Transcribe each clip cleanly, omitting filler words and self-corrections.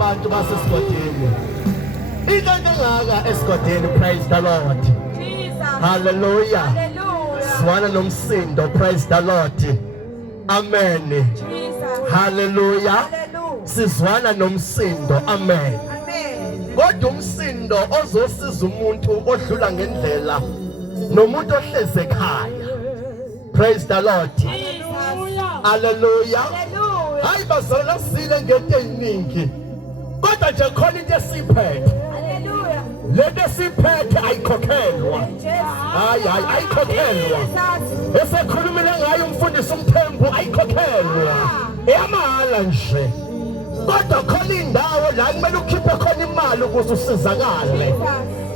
abantu basesigodini into engaka esigodini. Praise the Lord. Hallelujah. Swana nomsindo. Praise the Lord. Amen. Hallelujah. Sizwana nomsindo. Amen. Kodwa umsindo ozosiza umuntu odlula ngendlela nomuntu ohleze ekhaya. Praise the Lord. Hallelujah. Hayi bazalwa sile ngento eziningi. Kodwa nje khona into esiphethe. Hallelujah. Lento esiphethe ayikhokhelwa. Hayi ayikhokhelwa. Esekhulumile ngayo umfundisi uMthembu ayikhokhelwa. Eyamahala nje. Kodwa khona indawo la kumele ukhiphe khona imali ukuze usizakale.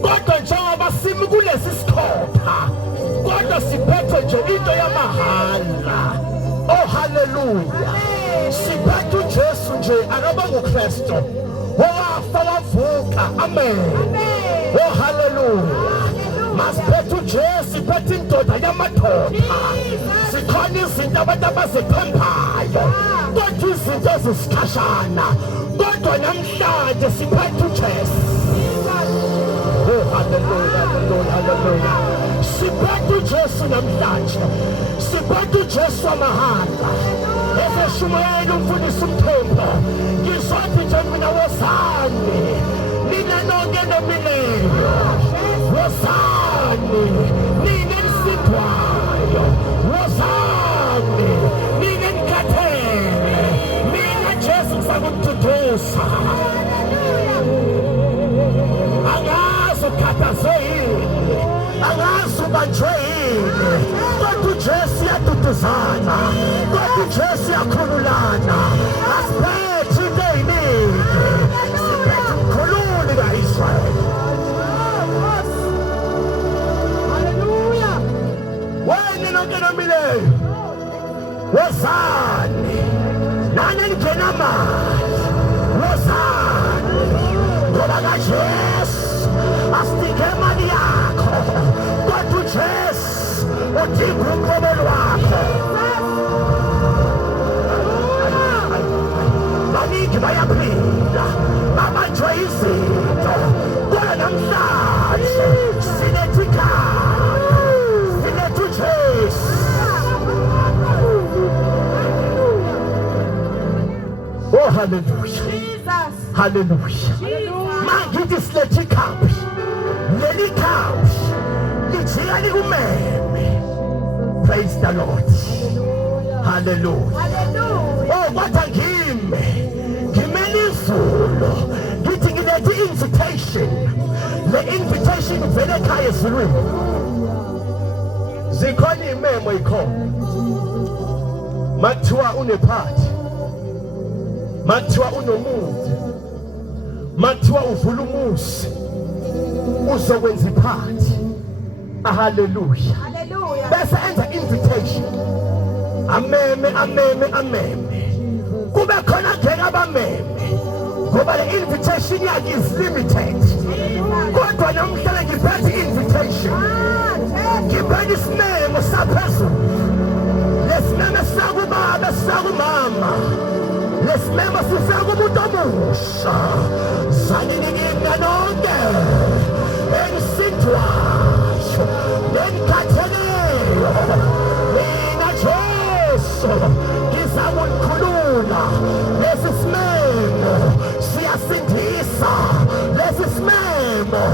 Kodwa njengoba simi kulesi sikhopha. Kodwa siphethe nje into yamahala. Oh hallelujah. Siphethe uJesu nje akaba nguKristu. Wafa wavuka. Amen. Oh hallelujah. Masiphethe uJesu, siphethe indoda yamadoda. Sikhona izinto abantu abaziphambayo. Kodwa izinto ezisikhashana. Kodwa namhlanje siphethe uJesu. Oh hallelujah, hallelujah, hallelujah. Siphethe uJesu namhlanje. Siphethe uJesu wamahala. Efeshumayeli umfundisi uMthembu. Ngizothi nje mina wosani. Mina nonke nomileyo. Wosani. Mina nisithwayo. Wosani. Mina nikathele. Mina Jesu ngisakududuza. Angazi ukhathazwe yini. Angazi ubanjwe yini. Kodwa uJesu yaduduzana. Kodwa uJesu yakhululana. Asiphethe into eyiningi. Siphethe umkhululi kaIsrayeli. Hallelujah. Wena nonke nomileyo. Wozani. Nani ningena manje. Wozani. Ngoba kaJesu asitike imali yakho. Kodwa uJesu udinga umqobo lwakho. Baningi bayaphila babanjwe izinto. Kodwa namhlanje siletha ikhaya. Siletha uJesu. Oh hallelujah. Hallelujah. Mangithi siletha ikhambi. Leli khambi lijika likumeme. Praise the Lord. Hallelujah. Oh kodwa ngimele izulu. Ngithi ngilethe invitation. Le invitation ivele ekhaya ezulwini. Zikhona imemo ikhona. Mathiwa unephathi. Mathiwa unomuntu. Mathiwa uvula umuzi. Uzokwenza iphathi. Hallelujah. Hallelujah. Bese enza invitation. Ameme. Kube khona ngeke abameme. Ngoba le invitation yakhe is limited. Kodwa namhlanje ngiphethe invitation. Ngiphethe isimemo saphezulu. Lesimemo sakubaba sakumama. Lesimemo sifaka umuntu omusha. Zanini ngina nonke. Engisithwayo. Nenkhatheleyo. Mina Jesu. Ngizakukhulula. Lesi simemo siyasindisa. Lesi simemo.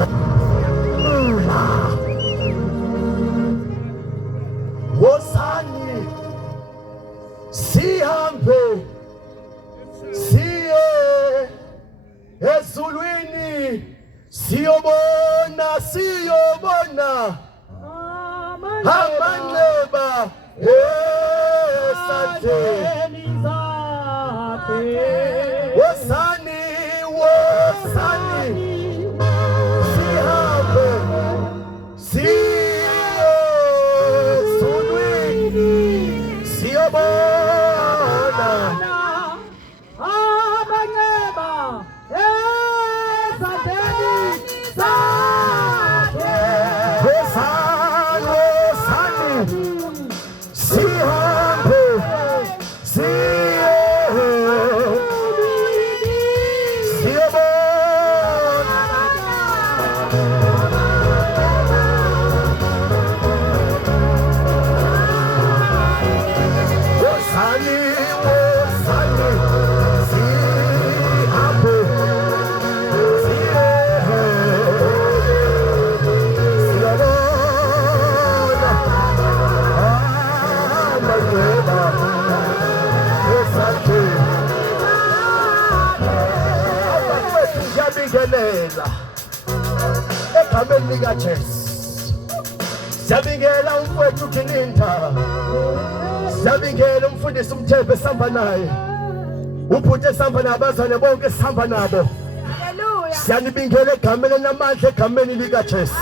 Wosani. Sihambe. Siye ezulwini siyobona amanxeba esatheni zakhe. Wosani sihambe siye ezulwini siyobona egameni likaJesu. Siyabingela umfowethu uJilinda. Siyabingela umfundisi uMthembu esihamba naye. Ubhuti esihamba nabazane bonke esihamba nabo. Hallelujah. Siyanibingela egameni namandla egameni likaJesu.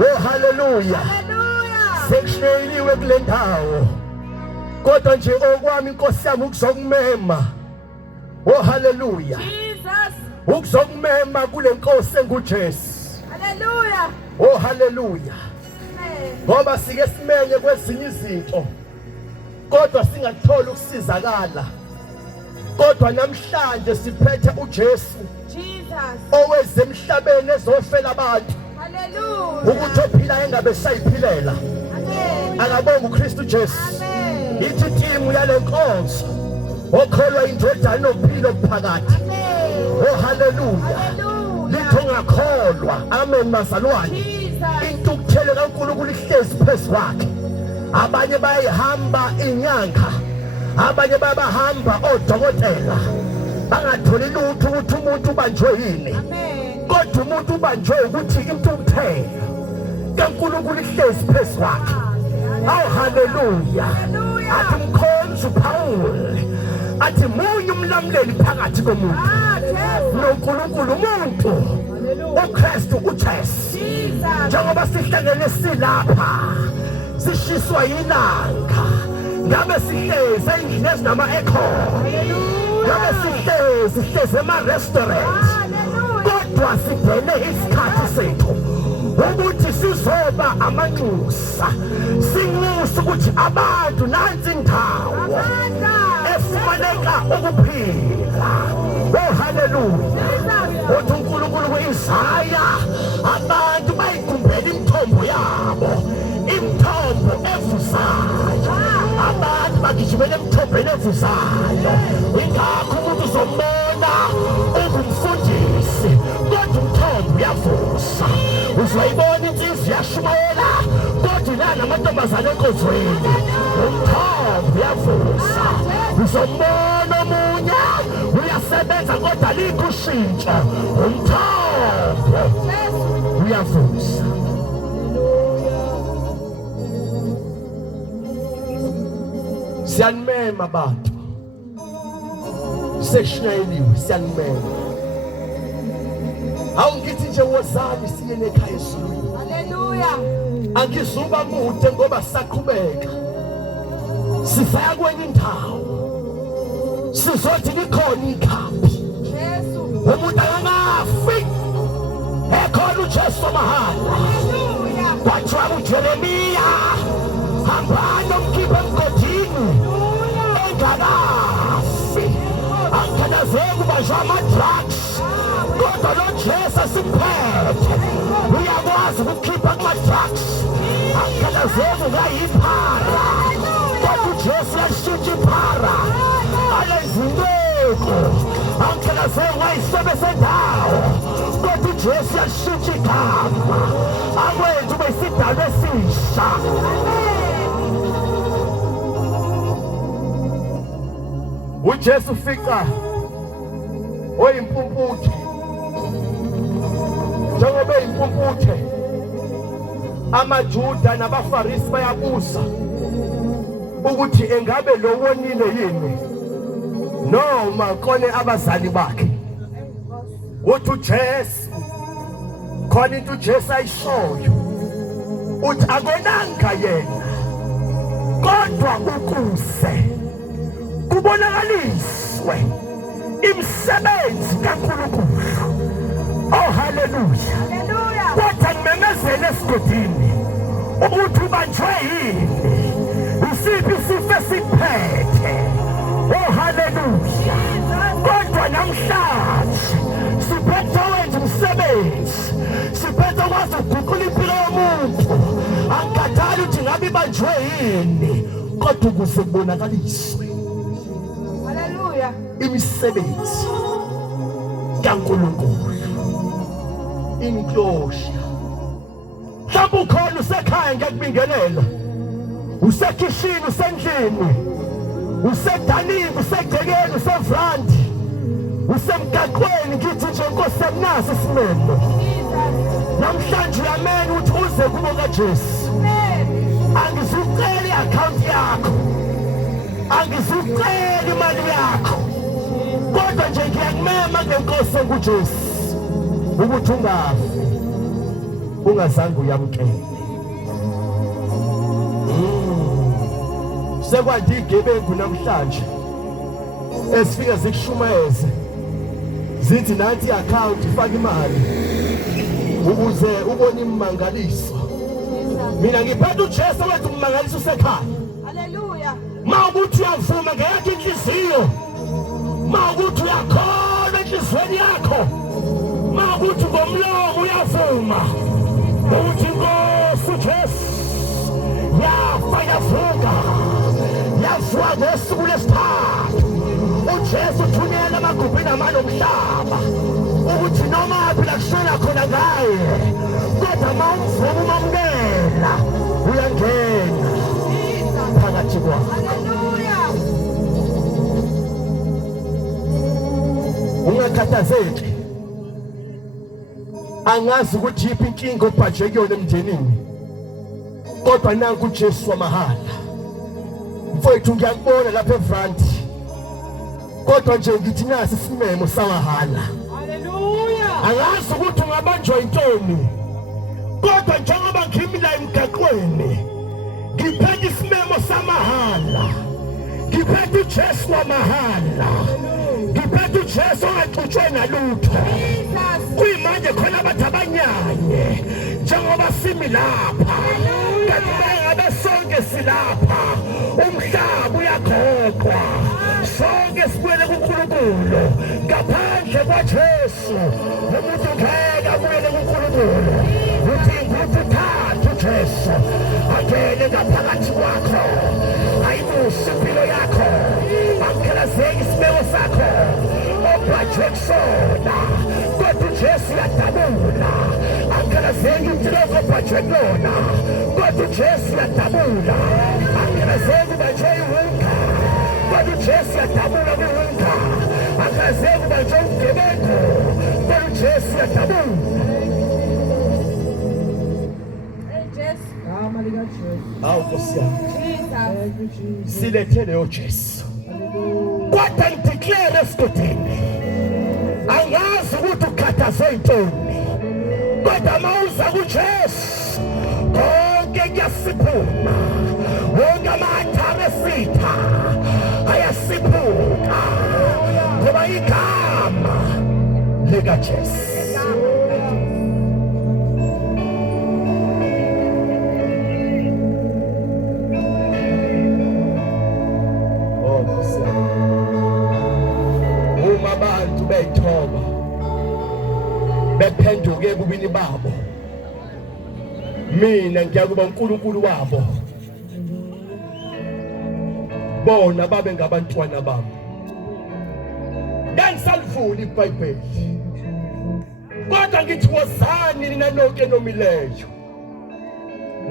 Oh hallelujah. Hallelujah. Sekushayeliwe kule ndawo. Kodwa nje okwami inkosi yami ukuzokumema. Oh hallelujah. Jesus. Ukuzokumema kule nkosi enguJesu. Hallelujah. Oh hallelujah. Amen. Ngoba sike simenye kwezinye izinto. Kodwa singatholi ukusizakala. Kodwa namhlanje siphethe uJesu. Jesus. Oweze emhlabeni ezofela abantu. Hallelujah. Ukuthi ophila engabe sayiphilela. Amen. Akabonga uKristu Jesu. Amen. Ithi timu yale nkonzo okholwa indodana nophilo phakathi. Amen. Oh hallelujah. Hallelujah. Lithi ungakholwa. Amen bazalwane. Jesus. Into ukuthele kaNkulunkulu ihlezi phezu kwakhe. Abanye bayihamba inyanga. Abanye babahamba odokotela. Bangatholi lutho ukuthi umuntu ubanjwe yini. Amen. Kodwa umuntu ubanjwe ukuthi into ukuthele kaNkulunkulu ihlezi phezu kwakhe. Oh hallelujah. Hallelujah. Athi mkhonzo Paul. Athi munye umlamleli phakathi komuntu. Jesus. noNkulunkulu umuntu. uKristu uJesu. Jesus. Njengoba sihlangene silapha sishiswa yilanga. Ngabe sihlezi endlini ezinama-aircon. Ngabe sihlezi ema-restaurant. Kodwa sibhele isikhathi sethu ukuthi sizoba amanxusa. Sinxusa ukuthi abantu nansi indawo efumaneka ukuphila. Oh hallelujah. Uthi uNkulunkulu ku-Isaya abantu bayigumbela imithombo yabo. Imithombo evuzayo. Abantu bagijimela emthombeni evuzayo. Ingakho umuntu uzombona ungumfundisi kodwa umthombo uyavusa. Uzoyibona insizwa iyashumayela kodwa ilana amantombazane enkozweni. Umthombo uyavusa. Uzombona omunye uyasebenza kodwa alikho ushintsho. Umthombo uyavusa. Siyanimema abantu. Seshayeliwe siyanimema. Awungithi nje wozani siye nekhaya esizweni. Hallelujah. Angizuba mude ngoba saqhubeka. Sifaya kwenye indawo. Sizothi likhona ikhambi. Jesu. Umuntu angafi. Ekhona uJesu mahala. Hallelujah. Kwathiwa uJeremiya hambani umkhiphe emgodini engakafi. Angikhathazeki ubanjwa ama-drugs. Kodwa lo Jesu asiphethe. Uyakwazi ukukhipha kuma-drugs. Angikhathazeki ukayiphara. Kodwa uJesu uyashintsha iphara. Alenza inceku. Angikhathazeki ungayisebe sendawo. Kodwa uJesu uyashintsha igama. Akwenza ube isidalwa esisha. uJesu ufika oyimpumputhe. Njengoba eyimpumputhe amaJuda nabaFarisi bayabuza ukuthi engabe lo wonile yini noma kone abazali bakhe. Uthi uJesu khona into uJesu ayishoyo uthi akonanga yena kodwa ukuze kubonakaliswe imisebenzi kaNkulunkulu. Oh hallelujah. Hallelujah. Kodwa ngimemezele esigodini ukuthi ubanjwe yini. Usiphi isifo esikuphethe. Oh hallelujah. Kodwa namhlanje siphethe wenza umsebenzi. Siphethe kwazi ukuguqula impilo yomuntu. Angikhathali ukuthi ngabe ibanjwe yini kodwa ukuze kubonakaliswe Hallelujah. imisebenzi kaNkulunkulu. Inhlosha. Mhlawumbe ukhona usekhaya ngiyakubingelela. Usekhishini, usendlini. Usedanini, usegcekeni, usevrandi. Usemgaqweni ngithi nje Nkosi yakunaso isimemo. namhlanje uyamele uthi uze kubo kaJesu. Angisucela i-account yakho, angisucela imali yakho, kodwa nje ngiyakumema ngenkosi enguJesu ukuthi ungafi ungazange uyamkele. Sekwandi igebengu namhlanje esifika zikushumayeze zithi nanti i-account ifaka imali ukuze ubone imangaliso. Mina ngiphethe uJesu wethu umangaliso usekhaya. Haleluya. Mawukuthi uyavuma ngeyakho inhliziyo, mawukuthi uyakholwa enhliziyweni yakho, mawukuthi ngomlomo uyavuma ukuthi Nkosi uJesu yafa yavuka, yavuka ngosuku lwesithathu. uJesu uthunyela amagubhini amanye omhlaba ukuthi noma phela kushona khona ngaye, kodwa mawuvuma umamukela uyangena phakathi kwakho. Haleluya. Ungakhathazeki, angazi ukuthi yiphi inkinga obhajwe kuyona emndenini, kodwa nanku uJesu wamahala. Mfowethu ngiyakubona lapha evranti, kodwa nje ngithi nasi isimemo sawahala. Haleluya. Angazi ukuthi ungabanjwa intoni, kodwa njengoba ngimi la emgaqweni ngiphethe isimemo samahala, ngiphethe uJesu wamahala, ngiphethe uJesu ongaxutshwe nalutho. Kuyimanje khona abantu abanyanye njengoba simi lapha, kanti ngabe sonke silapha, umhlaba uyakhoqwa, sonke sibuyele kuNkulunkulu. Ngaphandle kwaJesu umuntu ngeke abuyele kuNkulunkulu. Uthi ngiphi uthathe uJesu angene ngaphakathi kwakho, ayibuse impilo yakho, akukhalazeki isimemo sakho obhajwe kusona, kodwa uJesu uyadabula. Akukhalazeki intiloko obhajwe kuyona, kodwa uJesu uyadabula. Akukhalazeki ubanjwe iwunga, kodwa uJesu uyadabula kwiwunga. Akukhalazeki ubanjwe ubugebengu, kodwa uJesu uyadabula. Hawu Nkosi yami, silethele uJesu. Kodwa ngideclare esigudini, angazi ukuthi ukhathazwe yintoni, kodwa mawuza kuJesu konke kuyasiphuma, wonke ama-altar esitha ayasiphuka ngoba igama likaJesu. Abantu beyithoba bephenduke kubini babo, mina ngiyakuba uNkulunkulu wabo, bona babe ngabantwana bami. Ngisalivula iBhayibheli, kodwa ngithi wozani nina nonke enomileyo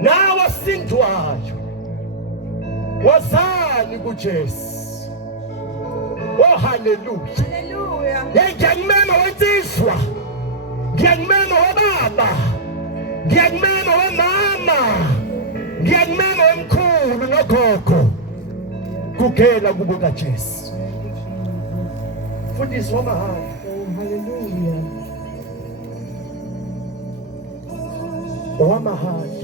nawe sindwayo, wozani kuJesu. Oh hallelujah. Haleluya. Ngiyakumema wensizwa, ngiyakumema wababa, ngiyakumema wamama, ngiyakumema wemkhulu nogogo, kugela kubo kaJesu. Mfundisi wamahala. Haleluya. Owamahala.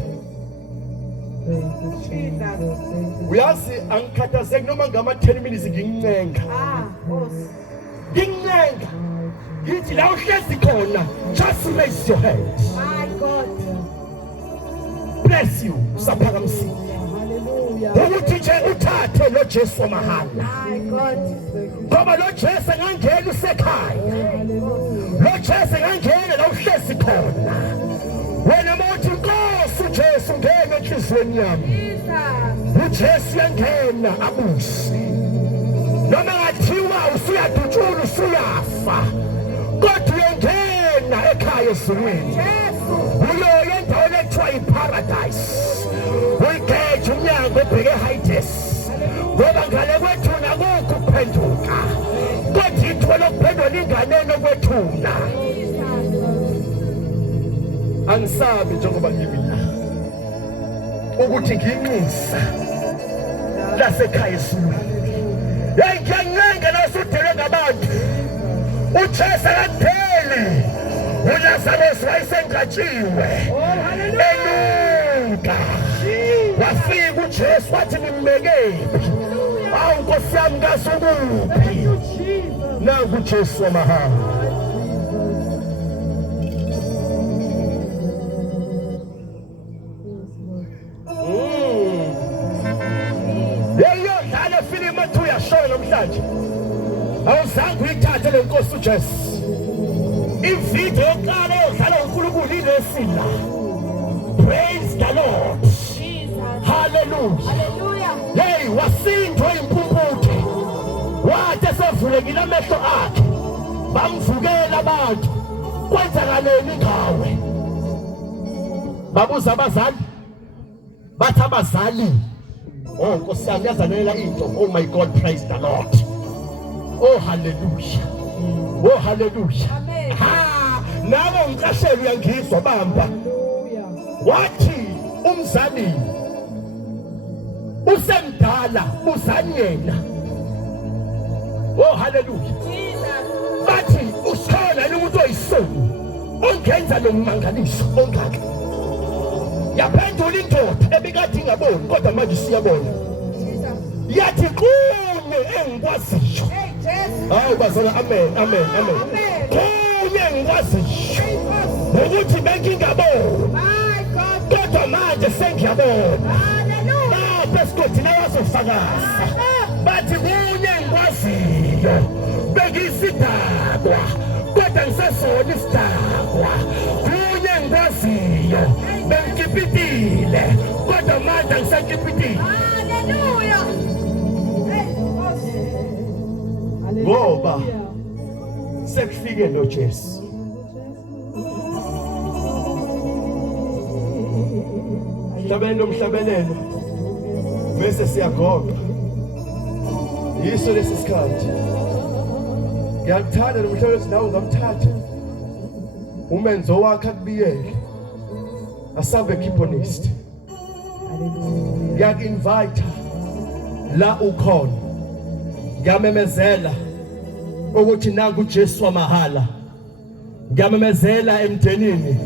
Uyazi angikhathazeki noma ngama-10 minutes ngincenga. Ngincenga. Ngithi la uhlezi khona, just raise your hand. My God. Bless you. Saphakamisile. Ukuthi nje uthathe lo Jesu wamahala. My God. Ngoba lo Jesu engangena usekhaya. Lo Jesu engangena la uhlezi khona. Wena mothi Nkosi uJesu ngene enhliziyweni yami. uJesu uyangena abuse. Noma ngathiwa usuyadutshula usuyafa, kodwa uyangena ekhaya ezulwini. Uyoya endaweni ekuthiwa iparadise. Uyigeje umnyango obheke eHades. Ngoba ngale kwethuna akukho ukuphenduka, kodwa ithuba lokuphendula inganeni okwethuna. angisabi njengoba ngimila ukuthi nginxisa lasekhaya esizulwini. Hey, ngiyancenga nasudelwe ngabantu uJesu akapheli, uLazarus wayesengatshiwe eluka, wafika uJesu wathi nimbekephi? Awu Nkosi yami ngasukuphi? Nangu uJesu wamahamba. Yeyodlala efilimu ethi uyashona namhlanje awuzange uyithathe le Nkosi uJesu. Ividiyo yokuqala yodlala uNkulunkulu ilesila. Praise the Lord. Hallelujah. Hey, wasindwa impumputhe, wathi esevulekile amehlo akhe bamvukela abantu. Kwenzakaleni ngawe? Babuza abazali, bathi abazali, oh Nkosi yami yazalela into. Oh my God, praise the Lord. Oh hallelujah. Oh hallelujah. Ha, nawe umqasheli uyangizwa bamba. Wathi umzali usemdala uzani yena. Oh hallelujah. Bathi ushona umuntu oyisoni ongenza nomangaliso ongaka. Yaphendula indoda ebikade ingaboni kodwa manje siyabona. Yathi kume engikwaziyo. Hawu bazona, amen. Kume engikwaziyo ukuthi bengingaboni kodwa manje sengiyabona. Besikhothina wasofakaza bathi kunye engikwaziyo bengisidakwa kodwa ngisesona isidakwa. Kunye engikwaziyo bengikipitile kodwa manje ngisakipitile. Haleluya. Ngoba sekufike noJesu. Hlabelelo mhlabelelo bese siyagoqa. Yiso lesi sikhathi ngiyakuthanda nomhlabelelo nawe ungamthatha umenzo wakhe akubiyele asambe keeponist. Ngiyaku-invite la ukhona, ngiyamemezela ukuthi nangu uJesu wamahala. Ngiyamemezela emndenini,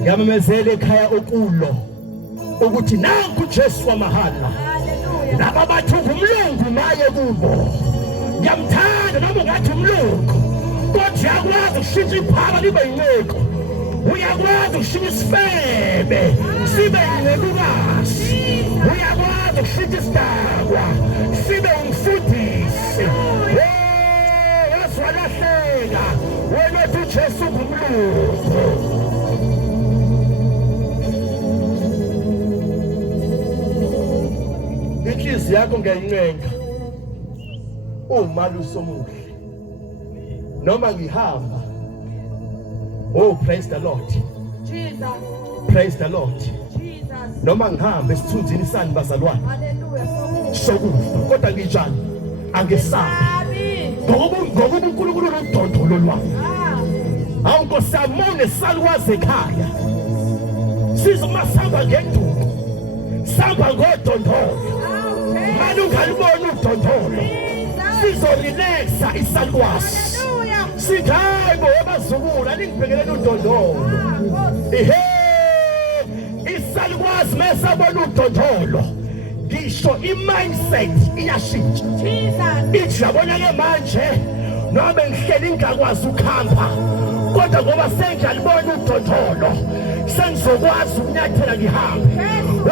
ngiyamemezela ekhaya okulo ukuthi nangu uJesu wamahala. Laba bathi ungumlungu maye kubo. Ngiyamthanda noma ngathi umlungu kodwa uyakwazi ukushintsha iphaka libe yinqeko. Uyakwazi ukushintsha isifebe sibe yinqekukazi. Uyakwazi ukushintsha isidakwa sibe umfundisi. Walahleka wena uthi uJesu ungumlungu. Inhliziyo yakho ngiyayincenga uma lusomuhle noma ngihamba. Oh praise the Lord. Jesus. Praise the Lord. Jesus. Noma ngihamba esithunzini sani bazalwane. Hallelujah. Sokufa kodwa nginjani angesabi. Ngoba uNkulunkulu unodondolo lwami. Awu Nkosi yami unesalukwazi ekhaya. Sizomasamba ngenduku. Samba ngodondolo. Manje ungalibona udondolo. Sizorelaxa isalukwazi. Sikhaya abazukulu aningibhekelele udondolo. Isalukwazi mesabona udondolo. Ngisho i-mindset iyashintsha. Ithi yabona ke manje noma ngihleli ngakwazi ukuhamba kodwa ngoba sengiyalibona udondolo sengizokwazi ukunyathela ngihambe.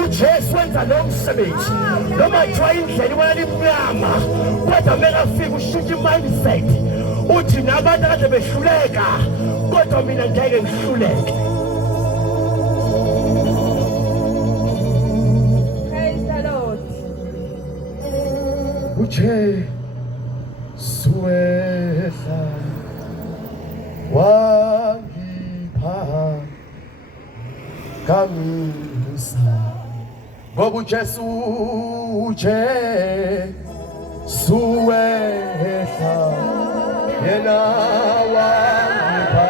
uJesu wenza lo msebenzi noma kuthiwa indlela ibona imnyama kodwa mekafika ushintsha i-mindset uthi nabantu akade behluleka kodwa mina ngeke ngihluleke. uJesu wehla wangipha kamisa ngoba uJesu wehla yena wangipha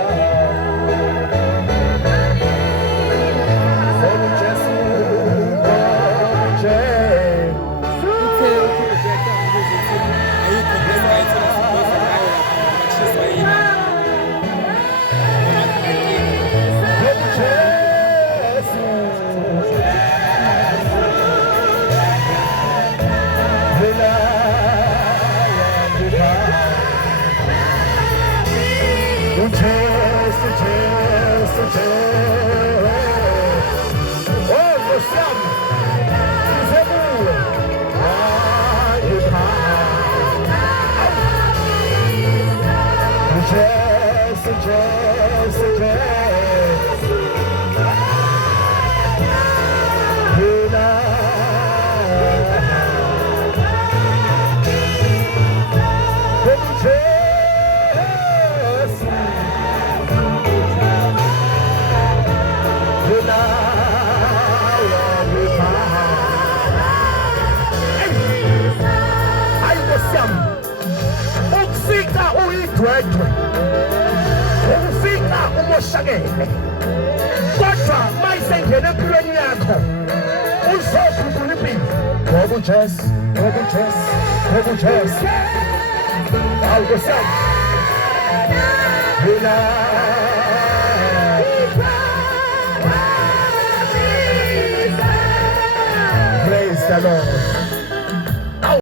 udwedwe, ukufika umoshakele. Kodwa mayisengena empilweni yakho uzokhumbula impilo. Ngoba uJesu, ngoba uJesu, ngoba uJesu awukosayo yena. Praise the Lord.